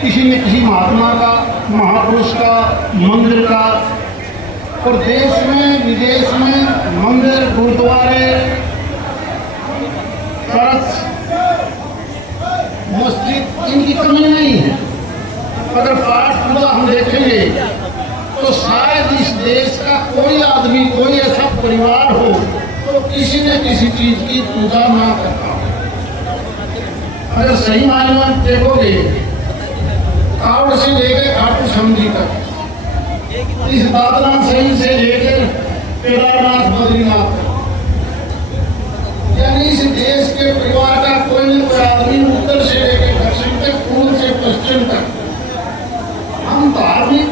किसी न किसी महात्मा का, महापुरुष का, मंदिर का। और देश में विदेश में मंदिर, गुरुद्वारे, चर्च, मस्जिद, इनकी कमी नहीं है। अगर पाठ पूजा हम देखेंगे तो शायद इस देश का कोई आदमी, कोई ऐसा परिवार हो तो किसी न किसी चीज की पूजा ना करता हो। अगर सही मायने में देखोगे, कावड़ से लेकर खाटू श्याम जी तक, इस बादराम सही से लेकर केदारनाथ, बद्रीनाथ, यानी इस देश के परिवार का कोई न कोई आदमी उत्तर से लेकर दक्षिण तक, पूर्व से पश्चिम तक, हम धार्मिक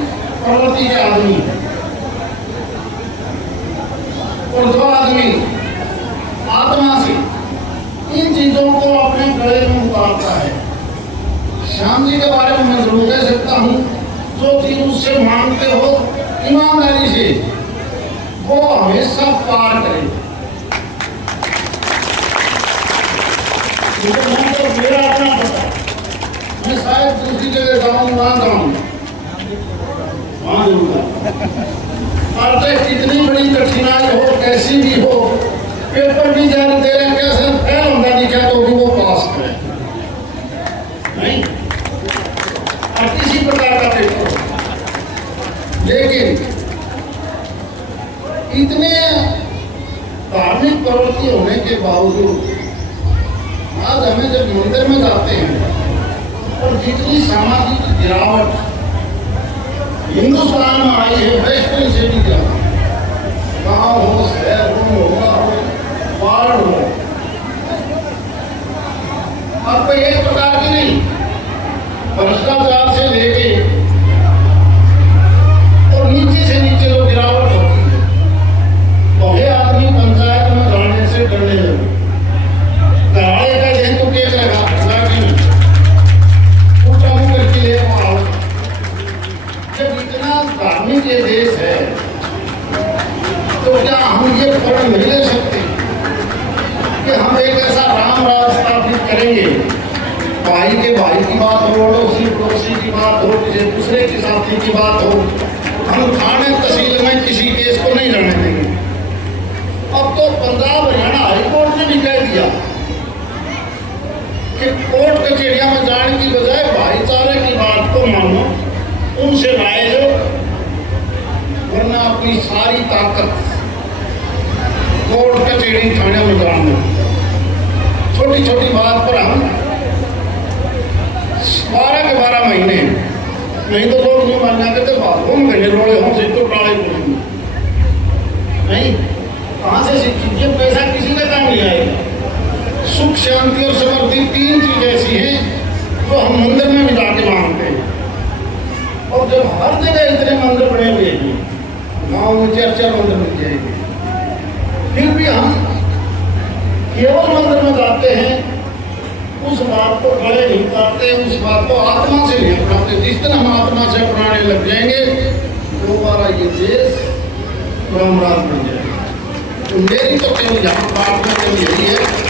प्रवृत्ति के आदमी हैं। और जो आदमी आत्मा से इन चीजों को अपने गले में उतारता है, श्याम जी के बारे में मैं जरूर कह सकता हूँ, जो चीज उससे मांगते हो ईमानदारी से, वो हमेशा पार करे। तो मेरा अपना पता, मैं शायद दूसरी जगह जाऊँ, वहां जाऊँ, वहां जाऊंगा। कितनी बड़ी कठिनाई हो, कैसी भी हो, पेपर भी जाने दे रहे, कैसे फेल होगा दिखा तो भी वो पास करे, नहीं और किसी प्रकार का पेपर। लेकिन इतने धार्मिक प्रवृत्ति होने के बावजूद आज हमें जब मंदिर में जाते हैं और जितनी सामाजिक गिरावट हिंदुस्तान में आई है, वैष्णव से भी गिरावट, गाँव हो, शहर हो, मोहल्ला हो, वार्ड हो, आपको एक प्रकार की नहीं, भ्रष्टाचार से लेके और नीचे से नीचे जो गिरावट होती है, पहले आदमी पंचायत में जाने से डरने लगे। कराड़े का यह तो क्या लगा करके ले आओ। जब इतना धार्मिक ये देश है तो क्या हम ये फर्क नहीं ले सकते कि हम एक ऐसा राम राज स्थापित करेंगे, भाई के भाई की बात हो, पड़ोसी पड़ोसी की बात हो, किसी दूसरे की साथी की बात हो, हम थाने तहसील में किसी केस को नहीं लड़ने देंगे। अब तो पंजाब हरियाणा हाईकोर्ट ने भी कह दिया कि कोर्ट कचहरिया में जाने की बजाय भाईचारे की बात को मानो, उनसे राय लो, वरना अपनी सारी ताकत कोर्ट कचहरी थाने में डाल दो। छोटी छोटी बात पर हम 12 के 12 महीने, नहीं तो लोग नहीं मानना करते, बाथरूम महीने रोड़े हम से तो टाले बोलेंगे नहीं, कहाँ से सीखी? ये पैसा किसी का काम नहीं आएगा। सुख, शांति और समृद्धि तीन चीज ऐसी हैं जो हम मंदिर में भी जाके मांगते हैं। और जब हर जगह इतने मंदिर बने हुए हैं, गाँव में 4-4 मंदिर मिल जाएंगे, फिर भी हम केवल मंदिर में जाते हैं, उस बात को गले नहीं उतारते, उस बात को आत्मा से नहीं अपनाते। जिस दिन हम आत्मा से अपनाने लग जाएंगे, दोबारा ये देश रामराज बन जाएगा। तो मेरी तो केवल यहाँ बात में केवल यही है,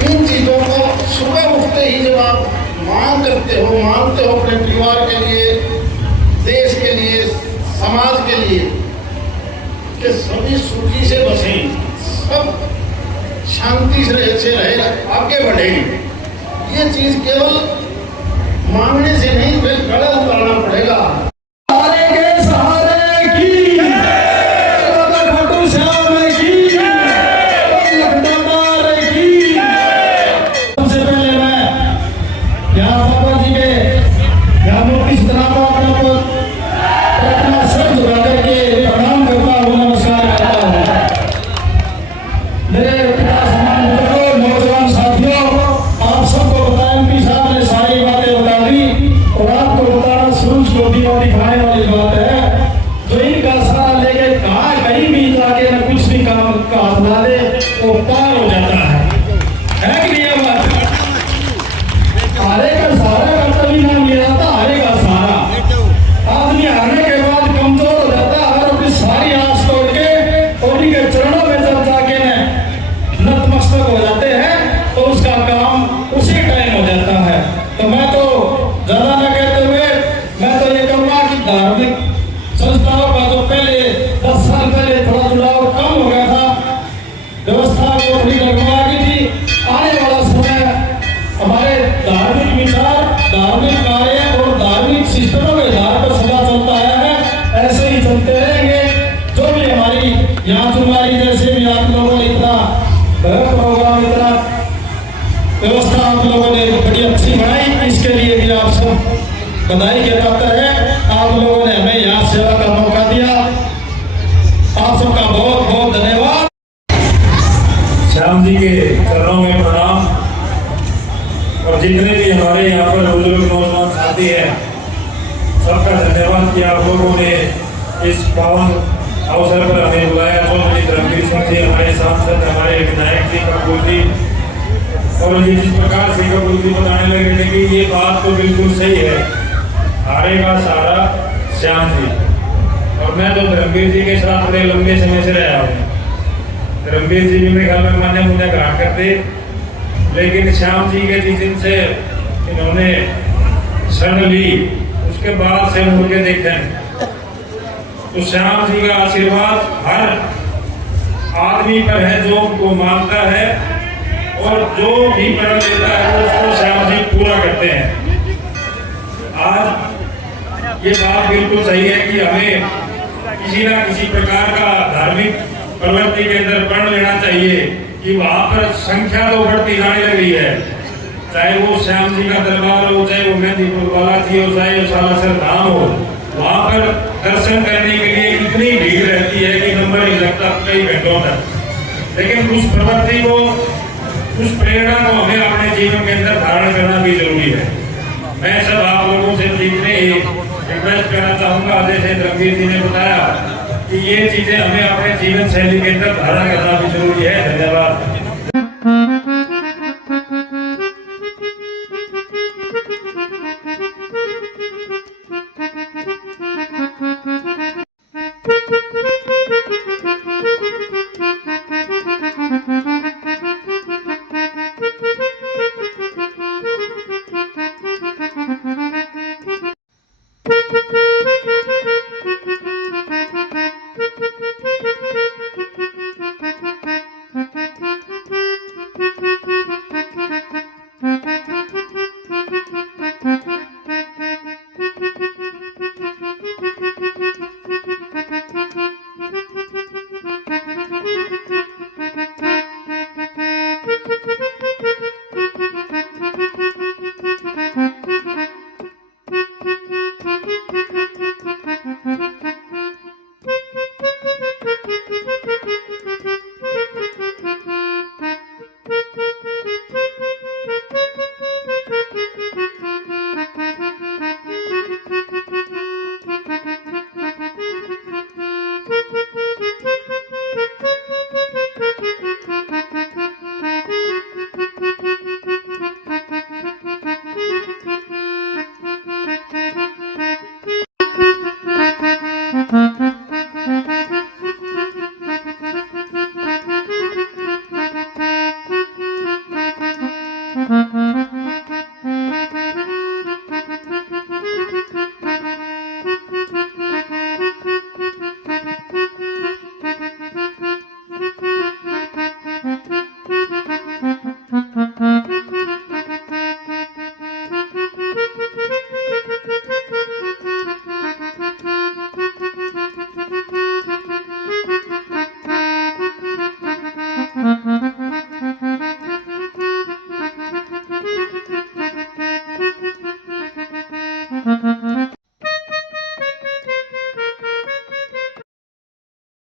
इन चीजों को सुबह उठते ही जब आप मांग करते हो, मांगते हो अपने परिवार के लिए, देश के लिए, समाज के लिए, कि सभी सुखी से बसें, सब शांति से रहे, आगे बढ़ें। ये चीज केवल मांगने से नहीं, फिर गला उतारना पड़ेगा। हरे का सहारा करता भी नाम लिया था, हरे का सहारा आप सब बधाई के पात्र है। आप लोगों ने हमें यहाँ सेवा का मौका दिया, आप सबका बहुत बहुत धन्यवाद। श्याम जी के चरणों में प्रणाम। और जितने भी हमारे यहाँ पर बुजुर्ग नौजवान साथी हैं, सबका धन्यवाद कि आप लोगों ने इस पावन अवसर पर हमें बुलाया। चौधरी धर्मवीर सिंह जी हमारे सांसद, हमारे विधायक जी कपूर जी, और ये जिस प्रकार से कपूर जी बताने लगे थे कि ये बात तो बिल्कुल सही है, हारेगा सारा श्याम जी। और मैं तो धर्मवीर जी के साथ बड़े लंबे समय से रहा हूँ। धर्मवीर जी भी मेरे ख्याल में मान्य मुझे ग्रहण करते, लेकिन श्याम जी के जिस दिन से इन्होंने शरण ली उसके बाद से मुड़ के देखें तो श्याम जी का आशीर्वाद हर आदमी पर है जो उनको मानता है, और जो भी प्रण लेता है वो उसको श्याम जी पूरा करते हैं। आज ये बात बिल्कुल सही है कि हमें किसी ना किसी प्रकार का धार्मिक प्रवृत्ति के अंदर प्रण लेना चाहिए कि वहां पर संख्या तो बढ़ती जाने लगी है, चाहे वो श्याम जी का दरबार हो, चाहे वो मेहंदीपुर बालाजी हो, चाहे वो सालासर धाम हो, वहां पर दर्शन करने के लिए इतनी भीड़ रहती है कि नंबर नहीं लगता कई घंटों तक। लेकिन उस प्रवृत्ति को, उस प्रेरणा को हमें अपने जीवन के अंदर धारण करना भी जरूरी है। मैं सब आप लोगों से सीखने ही रिक्वेस्ट करना चाहूंगा, जैसे धर्मवीर जी ने बताया कि ये चीजें हमें अपने जीवन शैली के अंदर धारण करना भी जरूरी है। धन्यवाद। Mm-hmm.